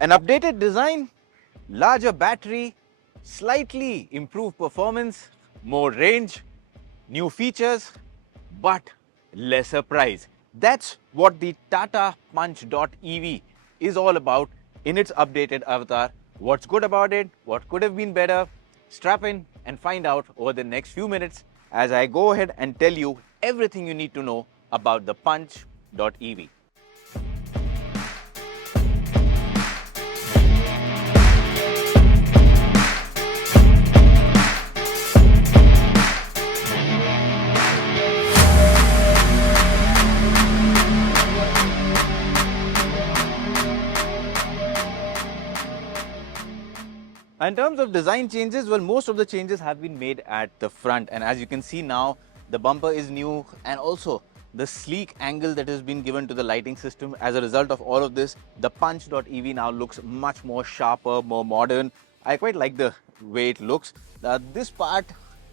An updated design, larger battery, slightly improved performance, more range, new features, but lesser price. That's what the Tata Punch.ev is all about in its updated avatar. What's good about it? What could have been better? Strap in and find out over the next few minutes as I go ahead and tell you everything you need to know about the Punch.ev. In terms of design changes, well, most of the changes have been made at the front, and as you can see now, the bumper is new, and also the sleek angle that has been given to the lighting system. As a result of all of this, the Punch.ev now looks much more sharper, more modern. I quite like the way it looks. This part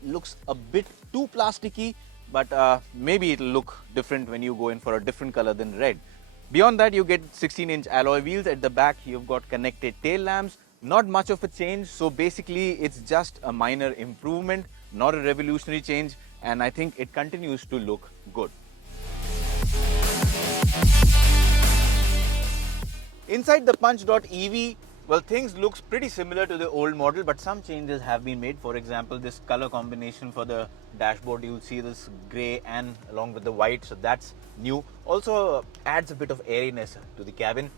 looks a bit too plasticky, but maybe it'll look different when you go in for a different color than red. Beyond that, you get 16-inch alloy wheels. At the back, you've got connected tail lamps. Not much of a change, so basically it's just a minor improvement, not a revolutionary change, and I think it continues to look good. Inside the Punch.ev, well, things looks pretty similar to the old model, but some changes have been made. For example, this color combination for the dashboard, you'll see this grey and along with the white, so that's new. Also adds a bit of airiness to the cabin.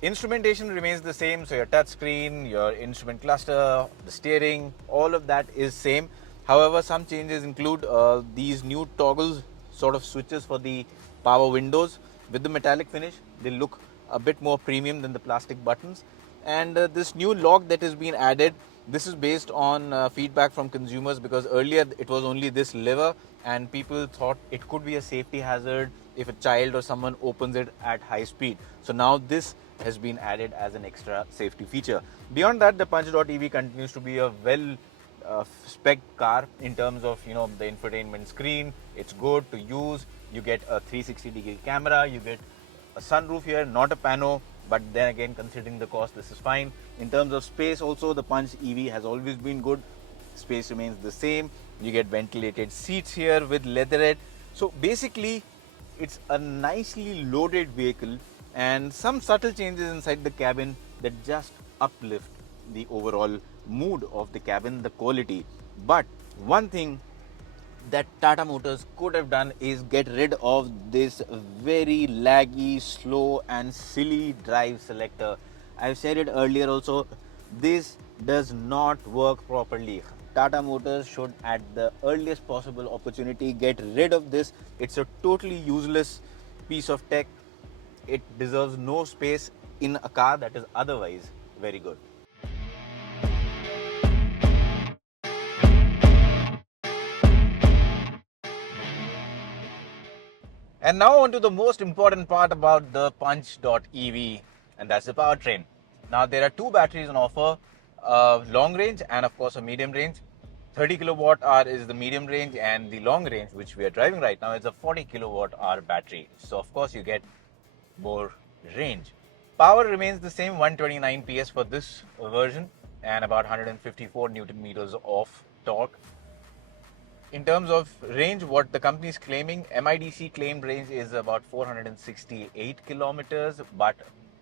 Instrumentation remains the same, so your touch screen, your instrument cluster, the steering, all of that is same. However, some changes include these new toggles, sort of switches for the power windows with the metallic finish. They look a bit more premium than the plastic buttons. And this new lock that has been added, this is based on feedback from consumers, because earlier it was only this lever and people thought it could be a safety hazard if a child or someone opens it at high speed. So now this has been added as an extra safety feature. Beyond that, the Punch.ev continues to be a well spec car in terms of the infotainment screen. It's good to use. You get a 360-degree camera. You get a sunroof here, not a pano, but then again, considering the cost, this is fine. In terms of space, also the Punch.ev has always been good. Space remains the same. You get ventilated seats here with leatherette. So basically, it's a nicely loaded vehicle, and some subtle changes inside the cabin that just uplift the overall mood of the cabin, the quality. But one thing that Tata Motors could have done is get rid of this very laggy, slow and silly drive selector. I've said it earlier also, this does not work properly. Tata Motors should, at the earliest possible opportunity, get rid of this. It's a totally useless piece of tech. It deserves no space in a car that is otherwise very good. And now on to the most important part about the Punch.ev, and that's the powertrain. Now there are two batteries on offer, a long range and of course a medium range. 30 kilowatt hour is the medium range, and the long range, which we are driving right now, is a 40 kilowatt hour battery. So of course you get more range. Power remains the same, 129 PS for this version and about 154 Newton meters of torque. In terms of range, what the company is claiming, MIDC claimed range is about 468 kilometers, but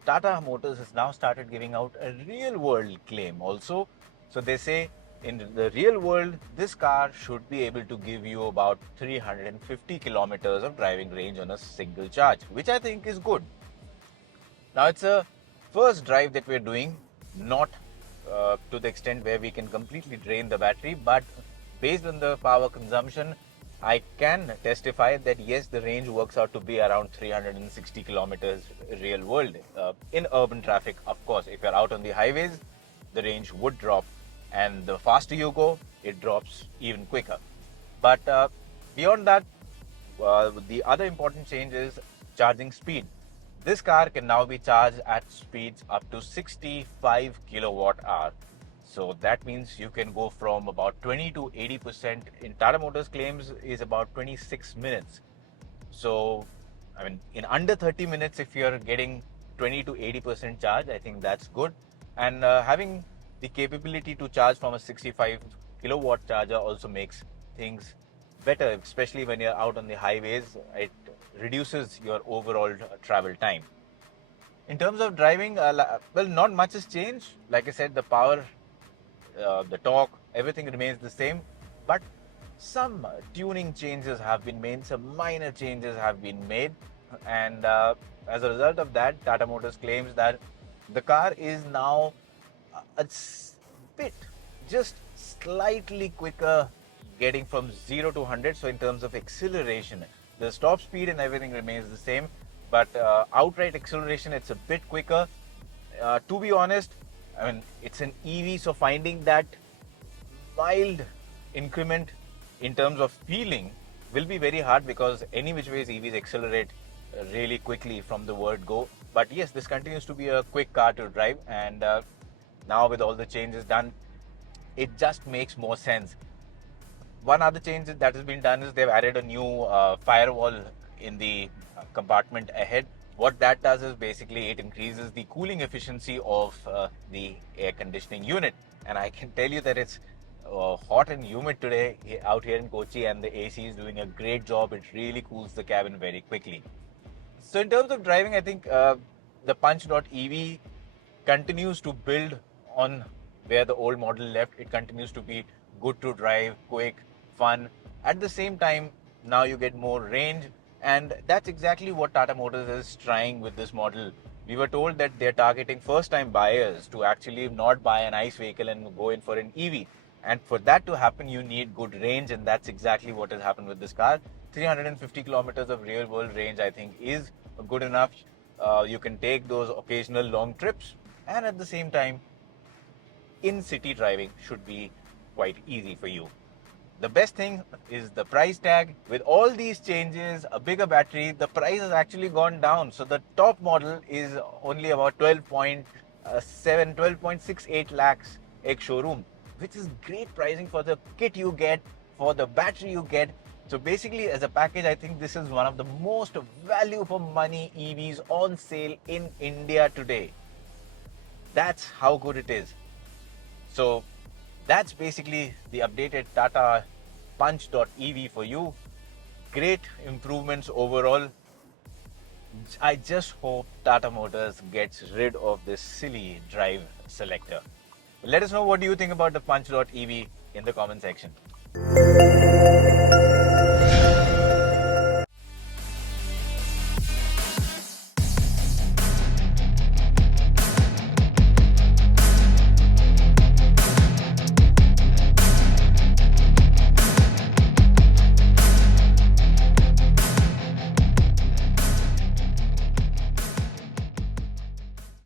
Tata Motors has now started giving out a real world claim also. So they say in the real world, this car should be able to give you about 350 kilometers of driving range on a single charge, which I think is good. Now it's a first drive that we're doing, not to the extent where we can completely drain the battery, but based on the power consumption, I can testify that yes, the range works out to be around 360 kilometers real world. In urban traffic, of course, if you're out on the highways, the range would drop, and the faster you go, it drops even quicker. But beyond that, the other important change is charging speed. This car can now be charged at speeds up to 65 kilowatt hour. So that means you can go from about 20 to 80%. In Tata Motors claims is about 26 minutes. So, I mean, in under 30 minutes, if you're getting 20 to 80% charge. I think that's good. And having the capability to charge from a 65 kilowatt charger also makes things better, especially when you're out on the highways. It reduces your overall travel time. In terms of driving, well, not much has changed. Like I said, the power, the torque, everything remains the same. But some tuning changes have been made, some minor changes have been made. And as a result of that, Tata Motors claims that the car is now a bit, just slightly quicker getting from 0 to 100. So in terms of acceleration, the top speed and everything remains the same, but outright acceleration, it's a bit quicker. To be honest, I mean, it's an EV, so finding that mild increment in terms of feeling will be very hard, because any which ways EVs accelerate really quickly from the word go. But yes, this continues to be a quick car to drive, and now with all the changes done, it just makes more sense. One other change that has been done is they've added a new firewall in the compartment ahead. What that does is basically it increases the cooling efficiency of the air conditioning unit. And I can tell you that it's hot and humid today out here in Kochi, and the AC is doing a great job. It really cools the cabin very quickly. So in terms of driving, I think the Punch.ev continues to build on where the old model left. It continues to be good to drive, quick, fun. At the same time, now you get more range, and that's exactly what Tata Motors is trying with this model. We were told that they're targeting first-time buyers to actually not buy an ICE vehicle and go in for an EV. And for that to happen, you need good range, and that's exactly what has happened with this car. 350 kilometers of real-world range, I think, is good enough. You can take those occasional long trips, and at the same time, in-city driving should be quite easy for you. The best thing is the price tag. With all these changes, a bigger battery, the price has actually gone down. So the top model is only about 12.68 lakhs ex showroom, which is great pricing for the kit you get, for the battery you get. So basically, as a package, I think this is one of the most value for money EVs on sale in India today. That's how good it is. So that's basically the updated Tata Punch.ev for you. Great improvements overall. I just hope Tata Motors gets rid of this silly drive selector. Let us know what do you think about the Punch.ev in the comment section.